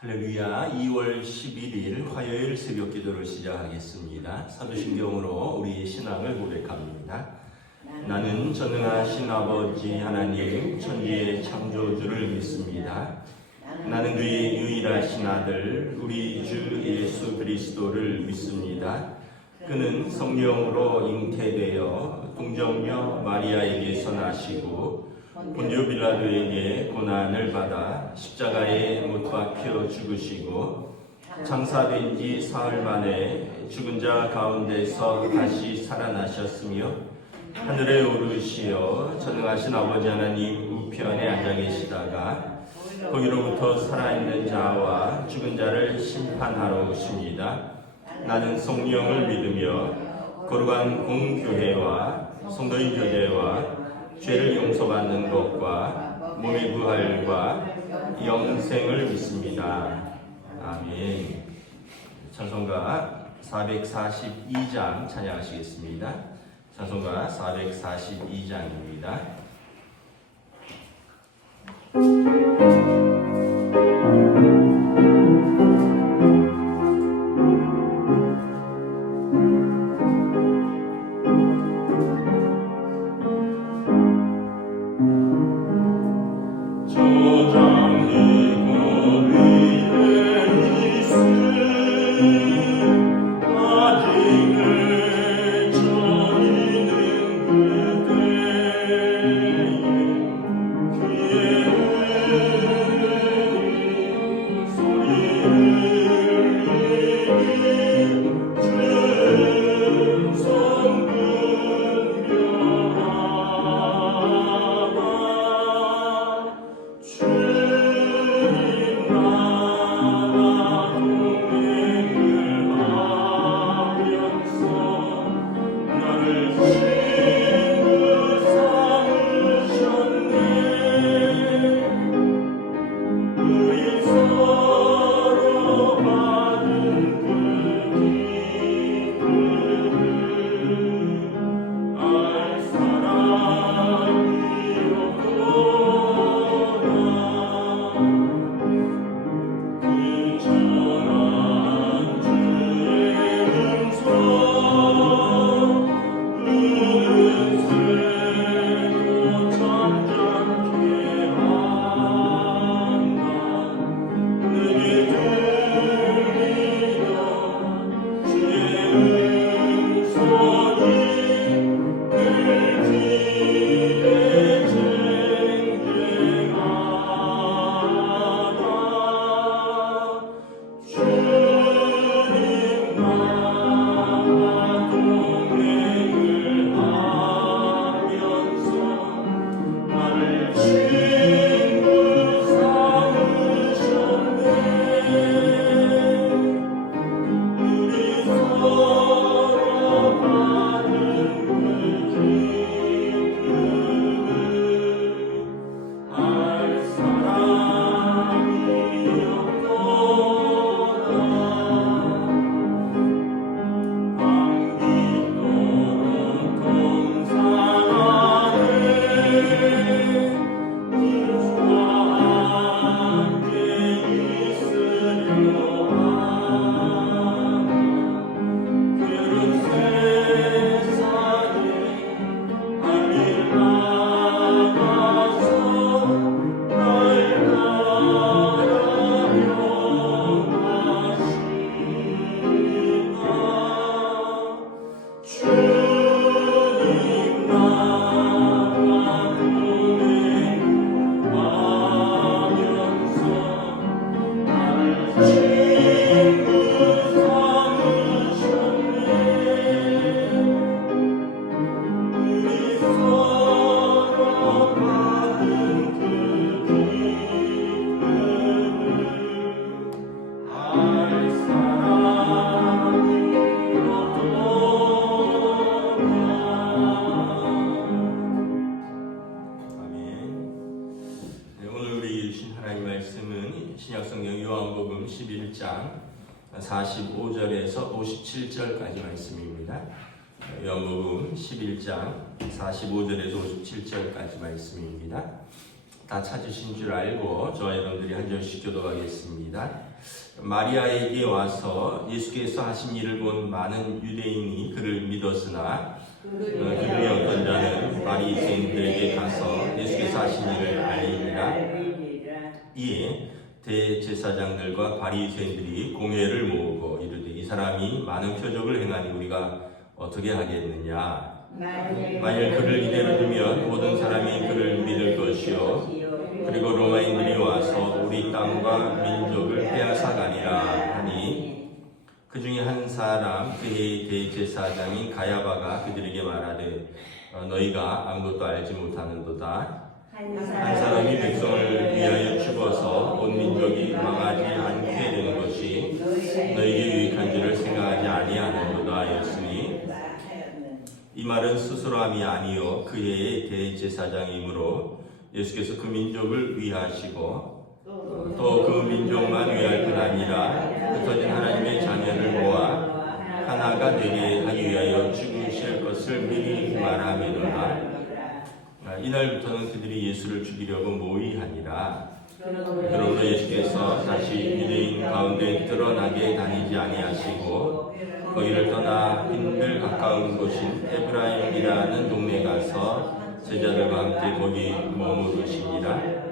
할렐루야. 2월 11일 화요일 새벽 기도를 시작하겠습니다. 사도신경으로 우리의 신앙을 고백합니다. 나는 전능하신 아버지 하나님 천지의 창조주를 믿습니다. 나는 그의 유일하신 아들 우리 주 예수 그리스도를 믿습니다. 그는 성령으로 잉태되어 동정녀 마리아에게서 나시고 본디오 빌라도에게 고난을 받아 십자가에 못 박혀 죽으시고 장사된 지 사흘 만에 죽은 자 가운데서 다시 살아나셨으며 하늘에 오르시어 전능하신 아버지 하나님 우편에 앉아 계시다가 거기로부터 살아있는 자와 죽은 자를 심판하러 오십니다. 나는 성령을 믿으며 거룩한 공교회와 성도인 교제와 죄를 용서받는 것과 몸의 부활과 영생을 믿습니다. 아멘. 찬송가 442장 찬양하시겠습니다. 찬송가 442장입니다. 신약성경 요한복음 11장 45절에서 57절까지 말씀입니다. 요한복음 11장 45절에서 57절까지 말씀입니다. 다 찾으신 줄 알고 저와 여러분들이 한 절씩 기도하겠습니다. 마리아에게 와서 예수께서 하신 일을 본 많은 유대인이 그를 믿었으나 그 중에 어떤 자는 바리새인들에게 가서 예수께서 하신 일을 알리니라. 이에 대제사장들과 바리새인들이 공회를 모으고 이르되 이 사람이 많은 표적을 행하니 우리가 어떻게 하겠느냐. 만일 그를 이대로 두면 모든 사람이 그를 믿을 것이요 그리고 로마인들이 와서 우리 땅과 민족을 빼앗아가리라 하니 그 중에 한 사람 그의 대제사장인 가야바가 그들에게 말하되 너희가 아무것도 알지 못하는도다. 한 사람이 백성을 위하여 죽어서 온 민족이 망하지 않게 되는 것이 너희에게 유익한 줄을 생각하지 아니하는도다 하였으니 이 말은 스스로함이 아니요 그의 대제사장이므로 예수께서 그 민족을 위하시고 또 그 민족만 위할 뿐 아니라 흩어진 하나님의 자녀를 모아 하나가 되게 하기 위하여 죽으실 것을 미리 말하매로다. 이날부터는 그들이 예수를 죽이려고 모의하니라. 그러므로 예수께서 다시 유대인 가운데 드러나게 다니지 아니하시고 거기를 떠나 빈들 가까운 곳인 에브라임이라는 동네에 가서 제자들과 함께 거기 머무르시니라.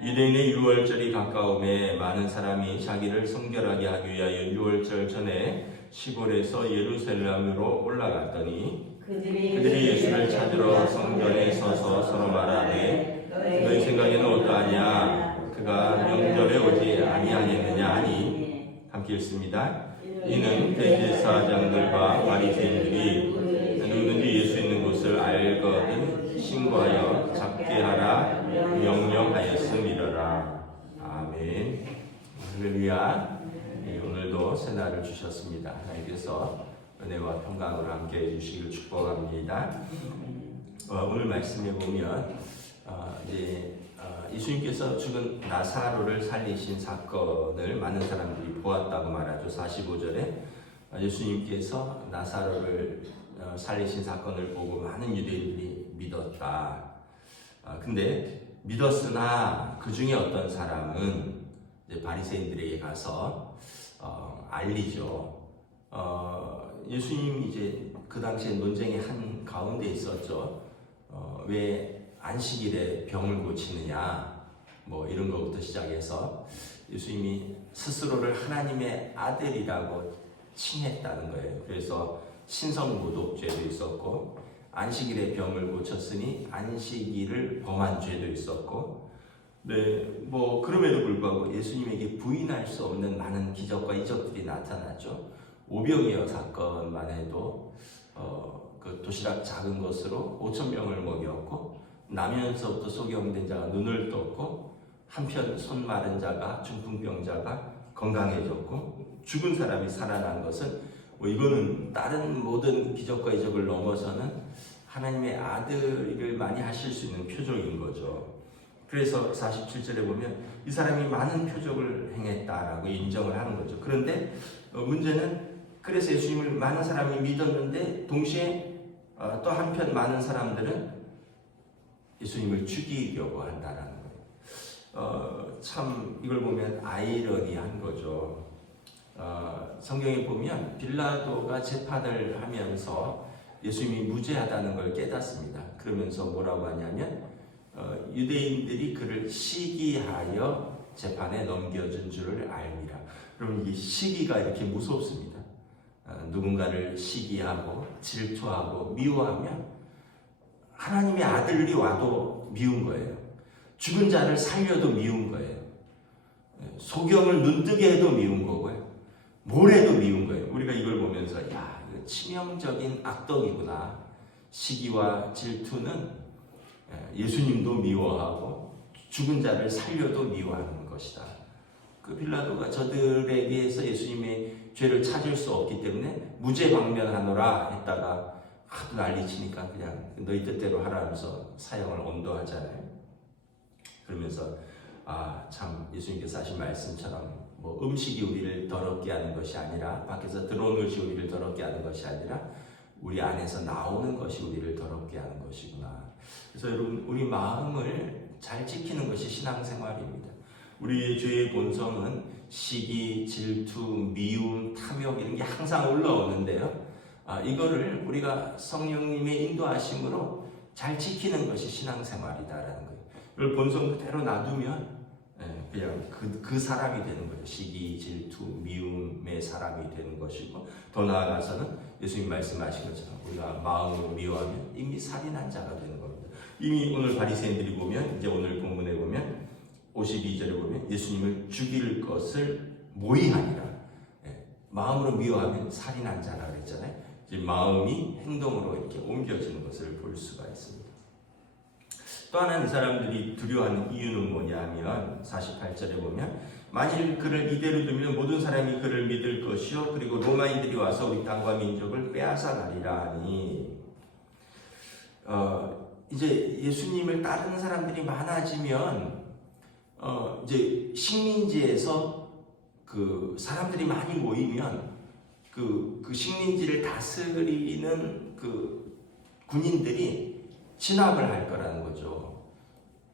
유대인의 유월절이 가까움에 많은 사람이 자기를 성결하게 하기 위하여 유월절 전에 시골에서 예루살렘으로 올라갔더니 그들이 예수를 찾으러 성전에 서서 서로 말하되 너희 생각에는 어떠하냐. 그가 명절에 오지 아니하겠느냐 하니 함께 읽습니다. 이는 대제사장들과 바리새인들이 누구든지 예수 있는 곳을 알거든 신고하여 잡게 하라 명령하였음이러라. 아멘. 할렐루야. 오늘도 새날을 주셨습니다. 하나님께서 은혜와 평강으로 함께 해주시길 축복합니다. 오늘 말씀에 보면 예수님께서 죽은 나사로를 살리신 사건을 많은 사람들이 보았다고 말하죠. 45절에 예수님께서 나사로를 살리신 사건을 보고 많은 유대인들이 믿었다. 근데 믿었으나 그 중에 어떤 사람은 이제 바리새인들에게 가서 알리죠. 예수님이 이제 그 당시에 논쟁의 한 가운데 있었죠. 왜 안식일에 병을 고치느냐, 뭐 이런 것부터 시작해서 예수님이 스스로를 하나님의 아들이라고 칭했다는 거예요. 그래서 신성모독죄도 있었고, 안식일에 병을 고쳤으니 안식일을 범한 죄도 있었고, 뭐 그럼에도 불구하고 예수님에게 부인할 수 없는 많은 기적과 이적들이 나타났죠. 오병이어 사건만 해도 그 도시락 작은 것으로 5,000명을 먹였고, 나면서부터 소경된 자가 눈을 떴고, 한편 손 마른 자가 중풍병자가 건강해졌고, 죽은 사람이 살아난 것은 이거는 다른 모든 기적과 이적을 넘어서는 하나님의 아들을 많이 하실 수 있는 표적인 거죠. 그래서 47절에 보면 이 사람이 많은 표적을 행했다라고 인정을 하는 거죠. 그런데 문제는 그래서 예수님을 많은 사람이 믿었는데 동시에 또 한편 많은 사람들은 예수님을 죽이려고 한다는 거예요. 참 이걸 보면 아이러니한 거죠. 성경에 보면 빌라도가 재판을 하면서 예수님이 무죄하다는 걸 깨닫습니다. 그러면서 뭐라고 하냐면 유대인들이 그를 시기하여 재판에 넘겨준 줄을 알미라. 그럼 이 시기가 이렇게 무섭습니다. 누군가를 시기하고 질투하고 미워하면 하나님의 아들이 와도 미운 거예요. 죽은 자를 살려도 미운 거예요. 소경을 눈뜨게 해도 미운 거고요. 뭘 해도 미운 거예요. 우리가 이걸 보면서 야, 이거 치명적인 악덕이구나. 시기와 질투는 예수님도 미워하고 죽은 자를 살려도 미워하는 것이다. 그 빌라도가 저들에게서 예수님의 죄를 찾을 수 없기 때문에 무죄 방면하노라 했다가 하도 난리치니까 그냥 너희 뜻대로 하라 하면서 사형을 언도하잖아요. 그러면서 참 예수님께서 하신 말씀처럼 뭐 음식이 우리를 더럽게 하는 것이 아니라 밖에서 들어오는 것이 우리를 더럽게 하는 것이 아니라 우리 안에서 나오는 것이 우리를 더럽게 하는 것이구나. 그래서 여러분 우리 마음을 잘 지키는 것이 신앙생활입니다. 우리의 죄의 본성은 시기, 질투, 미움, 탐욕 이런 게 항상 올라오는데요. 이거를 우리가 성령님의 인도하심으로 잘 지키는 것이 신앙생활이다라는 거예요. 이걸 본성 그대로 놔두면 그냥 그 사람이 되는 거예요. 시기, 질투, 미움의 사람이 되는 것이고, 더 나아가서는 예수님 말씀하신 것처럼 우리가 마음으로 미워하면 이미 살인한 자가 되는 겁니다. 이미 오늘 바리새인들이 보면, 이제 오늘 본문에 보면 52절에 보면 예수님을 죽일 것을 모의하니라. 마음으로 미워하면 살인한 자라 그랬잖아요. 이제 마음이 행동으로 이렇게 옮겨지는 것을 볼 수가 있습니다. 또 하나는 이 사람들이 두려워하는 이유는 뭐냐면 48절에 보면 만일 그를 이대로 두면 모든 사람이 그를 믿을 것이요 그리고 로마인들이 와서 우리 땅과 민족을 빼앗아 가리라 하니, 이제 예수님을 따르는 사람들이 많아지면 이제 식민지에서 그 사람들이 많이 모이면 그 식민지를 다스리는 그 군인들이 진압을 할 거라는 거죠.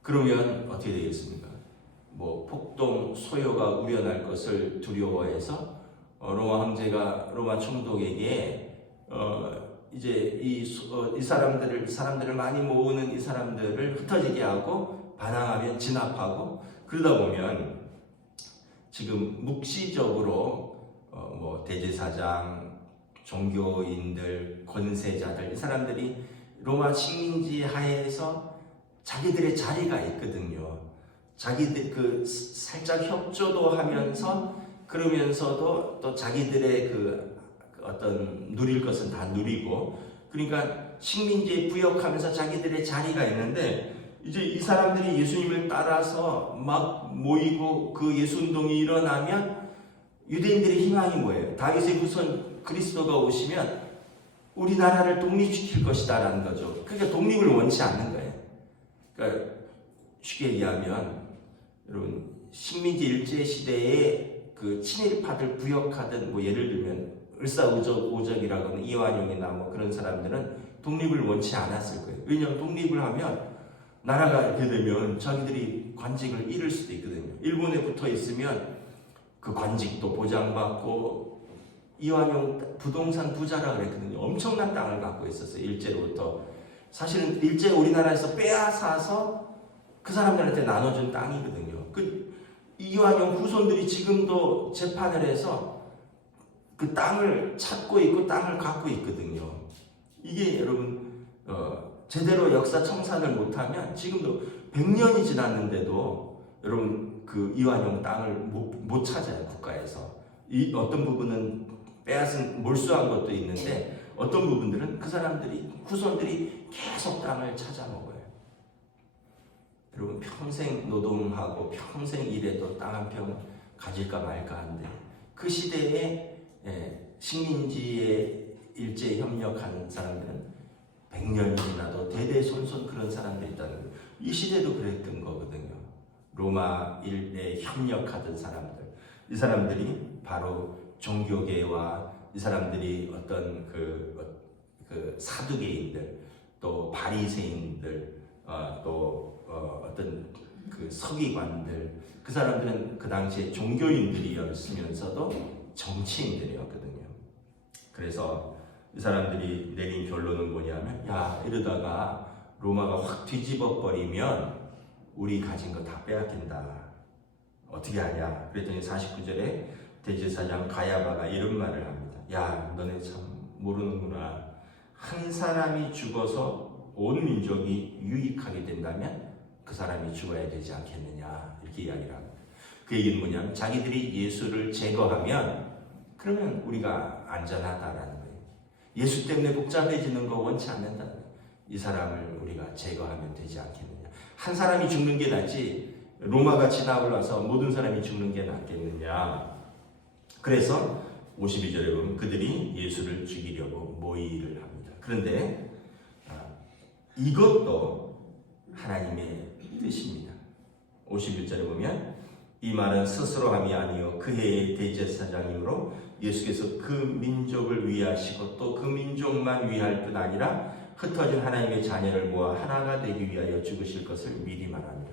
그러면 어떻게 되겠습니까? 뭐 폭동, 소요가 우려날 것을 두려워해서 로마 황제가 로마 총독에게 이제 이 사람들을 많이 모으는 이 사람들을 흩어지게 하고 반항하면 진압하고, 그러다 보면 지금 묵시적으로 뭐 대제사장, 종교인들, 권세자들 이 사람들이 로마 식민지 하에서 자기들의 자리가 있거든요. 자기들 그 살짝 협조도 하면서 그러면서도 또 자기들의 그 어떤 누릴 것은 다 누리고, 그러니까 식민지에 부역하면서 자기들의 자리가 있는데, 이제 이 사람들이 예수님을 따라서 막 모이고 그 예수운동이 일어나면 유대인들의 희망이 뭐예요? 다윗의 후손 그리스도가 오시면 우리나라를 독립시킬 것이다 라는 거죠. 그러니까 독립을 원치 않는 거예요. 그러니까 쉽게 얘기하면 여러분 식민지 일제시대에 그 친일파들 부역하던 뭐 예를 들면 을사오적이라고 하는 이완용이나 뭐 그런 사람들은 독립을 원치 않았을 거예요. 왜냐하면 독립을 하면 나라가 이렇게 되면 자기들이 관직을 잃을 수도 있거든요. 일본에 붙어 있으면 그 관직도 보장받고, 이완용 부동산 부자라 그랬거든요. 엄청난 땅을 갖고 있었어요. 일제로부터. 사실은 일제 우리나라에서 빼앗아서 그 사람들한테 나눠준 땅이거든요. 그 이완용 후손들이 지금도 재판을 해서 그 땅을 찾고 있고 땅을 갖고 있거든요. 이게 여러분 제대로 역사 청산을 못하면 지금도 100년이 지났는데도 여러분 그 이완용 땅을 못 찾아요. 국가에서. 어떤 부분은 빼앗은 몰수한 것도 있는데 어떤 부분들은 그 사람들이 후손들이 계속 땅을 찾아 먹어요. 여러분 평생 노동하고 평생 일해도 땅 한 평 가질까 말까 한데, 그 시대에 식민지에 일제에 협력하는 사람들은 100년이 지나도 대대손손 그런 사람들이 있다는 거예요. 이 시대도 그랬던 거거든요. 로마 일에 협력하던 사람들, 이 사람들이 바로 종교계와 이 사람들이 어떤 그 사두개인들, 또 바리새인들, 또 어떤 그 서기관들, 그 사람들은 그 당시에 종교인들이었으면서도 정치인들이었거든요. 그래서 이 사람들이 내린 결론은 뭐냐면, 야, 이러다가 로마가 확 뒤집어 버리면 우리 가진 거 다 빼앗긴다. 어떻게 하냐? 그랬더니 49절에 대제사장 가야바가 이런 말을 합니다. 야, 너네 참 모르는구나. 한 사람이 죽어서 온 민족이 유익하게 된다면 그 사람이 죽어야 되지 않겠느냐, 이렇게 이야기를 합니다. 그 얘기는 뭐냐면 자기들이 예수를 제거하면 그러면 우리가 안전하다라는 거예요. 예수 때문에 복잡해지는 거 원치 않는다는 거예요. 이 사람을 우리가 제거하면 되지 않겠느냐. 한 사람이 죽는 게 낫지 로마가 진압을 와서 모든 사람이 죽는 게 낫겠느냐. 그래서 52절에 보면 그들이 예수를 죽이려고 모의를 합니다. 그런데 이것도 하나님의 뜻입니다. 51절에 보면 이 말은 스스로 함이 아니요 그 해의 대제사장이므로 예수께서 그 민족을 위하시고 또 그 민족만 위할 뿐 아니라 흩어진 하나님의 자녀를 모아 하나가 되기 위하여 죽으실 것을 미리 말합니다.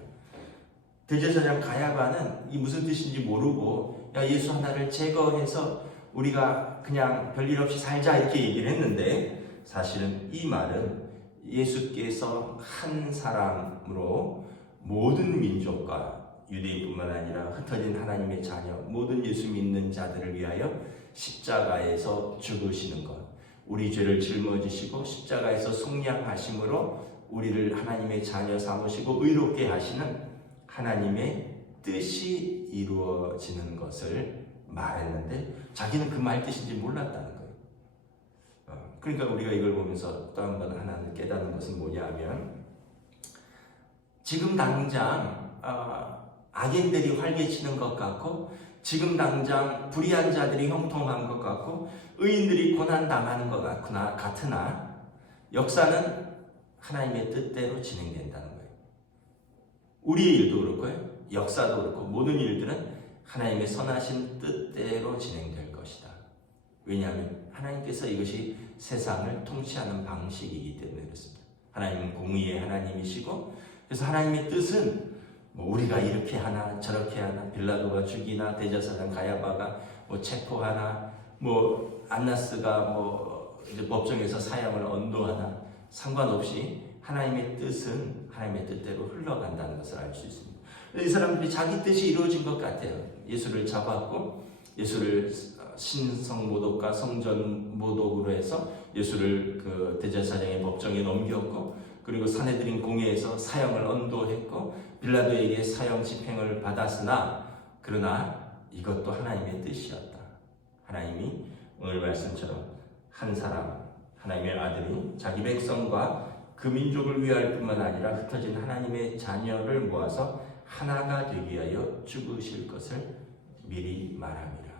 대제사장 가야바는 이 무슨 뜻인지 모르고 야 예수 하나를 제거해서 우리가 그냥 별일 없이 살자 이렇게 얘기를 했는데, 사실은 이 말은 예수께서 한 사람으로 모든 민족과 유대인뿐만 아니라 흩어진 하나님의 자녀 모든 예수 믿는 자들을 위하여 십자가에서 죽으시는 것, 우리 죄를 짊어지시고 십자가에서 속량하심으로 우리를 하나님의 자녀 삼으시고 의롭게 하시는 하나님의 뜻이 이루어지는 것을 말했는데, 자기는 그 말 뜻인지 몰랐다는 거예요. 그러니까 우리가 이걸 보면서 또 한 번 하나 깨닫는 것은 뭐냐면, 지금 당장 악인들이 활개치는 것 같고, 지금 당장 불의한 자들이 형통한 것 같고, 의인들이 고난당하는 것 같으나 역사는 하나님의 뜻대로 진행된다는 거예요. 우리의 일도 그렇고요, 역사도 그렇고 모든 일들은 하나님의 선하신 뜻대로 진행될 것이다. 왜냐하면 하나님께서 이것이 세상을 통치하는 방식이기 때문에 그렇습니다. 하나님은 공의의 하나님이시고, 그래서 하나님의 뜻은 뭐 우리가 이렇게 하나 저렇게 하나, 빌라도가 죽이나 대제사장 가야바가 뭐 체포하나, 뭐 안나스가 뭐 이제 법정에서 사형을 언도하나, 상관없이 하나님의 뜻은 하나님의 뜻대로 흘러간다는 것을 알 수 있습니다. 이 사람들이 자기 뜻이 이루어진 것 같아요. 예수를 잡았고, 예수를 신성모독과 성전모독으로 해서 예수를 그 대제사장의 법정에 넘겼고, 그리고 산헤드린 공회에서 사형을 언도했고, 빌라도에게 사형 집행을 받았으나, 그러나 이것도 하나님의 뜻이었다. 하나님이 오늘 말씀처럼 한 사람, 하나님의 아들이 자기 백성과 그 민족을 위할 뿐만 아니라 흩어진 하나님의 자녀를 모아서 하나가 되기 위하여 죽으실 것을 미리 말합니다.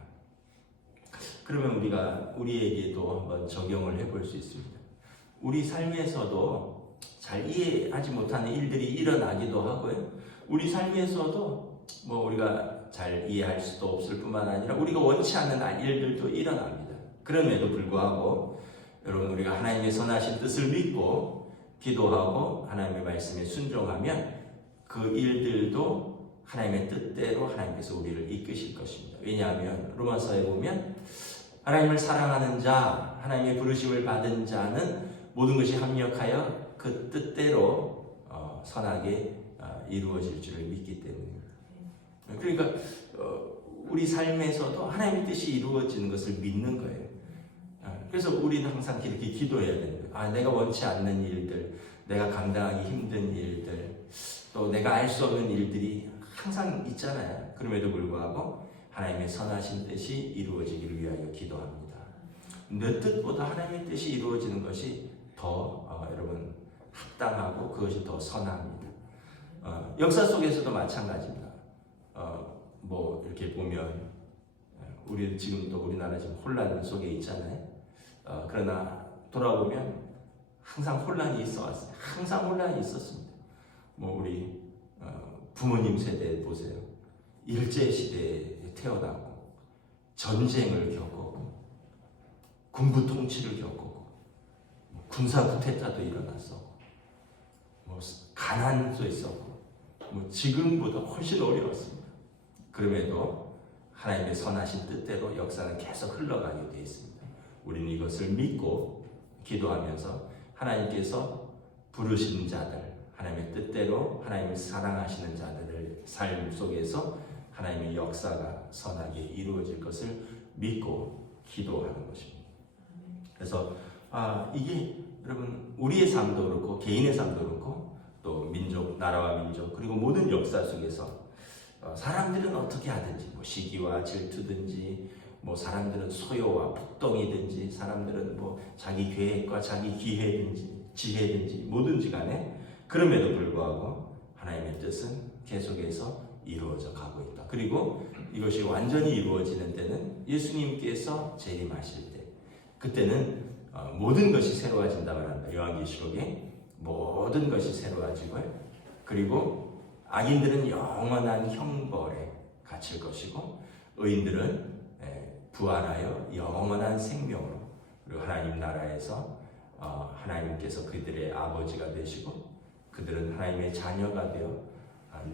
그러면 우리가 우리에게도 한번 적용을 해볼 수 있습니다. 우리 삶에서도 잘 이해하지 못하는 일들이 일어나기도 하고요, 우리 삶에서도 뭐 우리가 잘 이해할 수도 없을 뿐만 아니라 우리가 원치 않는 일들도 일어납니다. 그럼에도 불구하고 여러분, 우리가 하나님의 선하신 뜻을 믿고 기도하고 하나님의 말씀에 순종하면 그 일들도 하나님의 뜻대로 하나님께서 우리를 이끄실 것입니다. 왜냐하면 로마서에 보면 하나님을 사랑하는 자, 하나님의 부르심을 받은 자는 모든 것이 합력하여 그 뜻대로 선하게 이루어질 줄을 믿기 때문입니다. 그러니까 우리 삶에서도 하나님의 뜻이 이루어지는 것을 믿는 거예요. 그래서 우리는 항상 이렇게 기도해야 됩니다. 내가 원치 않는 일들, 내가 감당하기 힘든 일들, 또 내가 알 수 없는 일들이 항상 있잖아요. 그럼에도 불구하고 하나님의 선하신 뜻이 이루어지기를 위하여 기도합니다. 내 뜻보다 하나님의 뜻이 이루어지는 것이 더 여러분 합당하고 그것이 더 선합니다. 역사 속에서도 마찬가지입니다. 뭐 이렇게 보면 우리 지금도 우리나라 지금 혼란 속에 있잖아요. 그러나 돌아보면 항상 혼란이 있어 왔어요. 항상 혼란이 있었습니다. 뭐 우리 부모님 세대 보세요. 일제 시대에 태어나고 전쟁을 겪었고 군부 통치를 겪었고 군사 쿠데타도 일어났었고 뭐 가난도 있었고 뭐 지금보다 훨씬 어려웠습니다. 그럼에도 하나님의 선하신 뜻대로 역사는 계속 흘러가게 되어 있습니다. 우리는 이것을 믿고 기도하면서 하나님께서 부르신 자들, 하나님의 뜻대로 하나님을 사랑하시는 자들을 삶 속에서 하나님의 역사가 선하게 이루어질 것을 믿고 기도하는 것입니다. 그래서 이게 여러분 우리의 삶도 그렇고 개인의 삶도 그렇고 또 민족, 나라와 민족 그리고 모든 역사 속에서 사람들은 어떻게 하든지 뭐 시기와 질투든지 뭐 사람들은 소요와 폭동이든지 사람들은 뭐 자기 계획과 자기 기회든지 지혜든지 뭐든지 간에 그럼에도 불구하고 하나님의 뜻은 계속해서 이루어져 가고 있다. 그리고 이것이 완전히 이루어지는 때는 예수님께서 재림하실 때, 그때는 모든 것이 새로워진다고 합니다. 요한계시록에 모든 것이 새로워지고요. 그리고 악인들은 영원한 형벌에 갇힐 것이고 의인들은 부활하여 영원한 생명으로 그리고 하나님 나라에서 하나님께서 그들의 아버지가 되시고 그들은 하나님의 자녀가 되어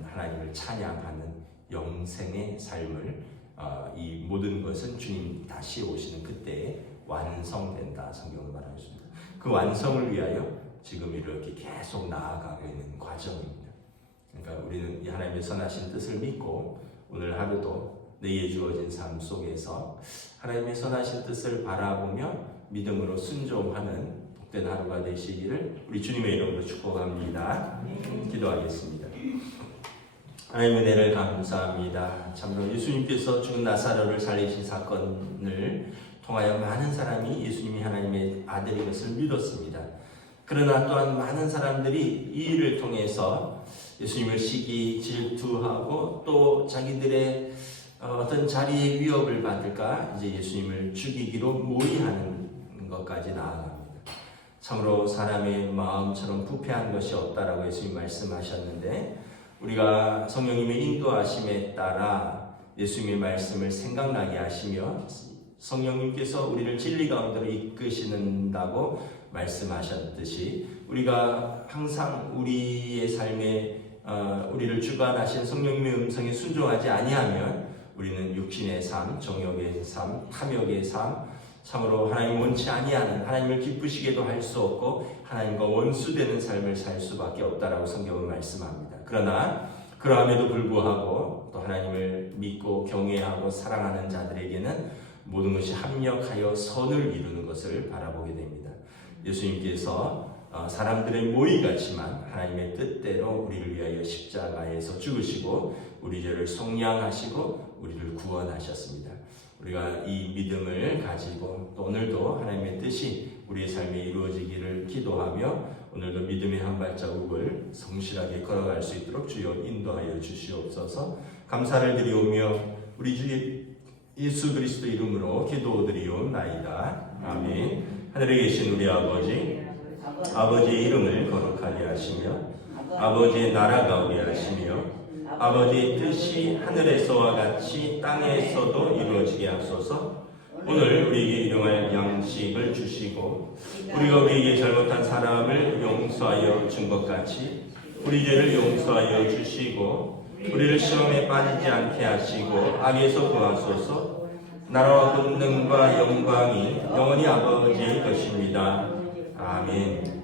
하나님을 찬양하는 영생의 삶을 이 모든 것은 주님 다시 오시는 그때에 완성된다 성경을 말하고 있습니다. 그 완성을 위하여 지금 이렇게 계속 나아가고 있는 과정입니다. 그러니까 우리는 이 하나님의 선하신 뜻을 믿고 오늘 하루도 내게 주어진 삶 속에서 하나님의 선하신 뜻을 바라보며 믿음으로 순종하는 복된 하루가 되시기를 우리 주님의 이름으로 축복합니다. 기도하겠습니다. 하나님의 은혜를 감사합니다. 참으로 예수님께서 죽은 나사로를 살리신 사건을 통하여 많은 사람이 예수님이 하나님의 아들인 것을 믿었습니다. 그러나 또한 많은 사람들이 이 일을 통해서 예수님을 시기, 질투하고 또 자기들의 어떤 자리의 위협을 받을까 이제 예수님을 죽이기로 몰이하는 것까지 나아갑니다. 참으로 사람의 마음처럼 부패한 것이 없다라고 예수님 말씀하셨는데 우리가 성령님의 인도하심에 따라 예수님의 말씀을 생각나게 하시며 성령님께서 우리를 진리 가운데로 이끄시는다고 말씀하셨듯이 우리가 항상 우리의 삶에 우리를 주관하신 성령님의 음성에 순종하지 아니하면 우리는 육신의 삶, 정욕의 삶, 탐욕의 삶, 참으로 하나님 원치 아니하는 하나님을 기쁘시게도 할 수 없고 하나님과 원수되는 삶을 살 수밖에 없다라고 성경은 말씀합니다. 그러나 그러함에도 불구하고 또 하나님을 믿고 경외하고 사랑하는 자들에게는 모든 것이 합력하여 선을 이루는 것을 바라보게 됩니다. 예수님께서 사람들의 모의 같지만 하나님의 뜻대로 우리를 위하여 십자가에서 죽으시고 우리 죄를 속량하시고 우리를 구원하셨습니다. 우리가 이 믿음을 가지고 또 오늘도 하나님의 뜻이 우리의 삶에 이루어지기를 기도하며 오늘도 믿음의 한 발자국을 성실하게 걸어갈 수 있도록 주여 인도하여 주시옵소서. 감사를 드리오며 우리 주 예수 그리스도 이름으로 기도드리옵나이다. 아멘. 하늘에 계신 우리 아버지의 이름을 거룩하게 하시며 아버지의 나라가 오게 하시며 아버지의 뜻이 하늘에서와 같이 땅에서도 이루어지게 하소서. 오늘 우리에게 일용할 양식을 주시고 우리가 우리에게 잘못한 사람을 용서하여 준 것 같이 우리 죄를 용서하여 주시고 우리를 시험에 빠지지 않게 하시고 악에서 구하소서. 나라와 권능과 영광이 영원히 아버지의 것입니다. 아멘.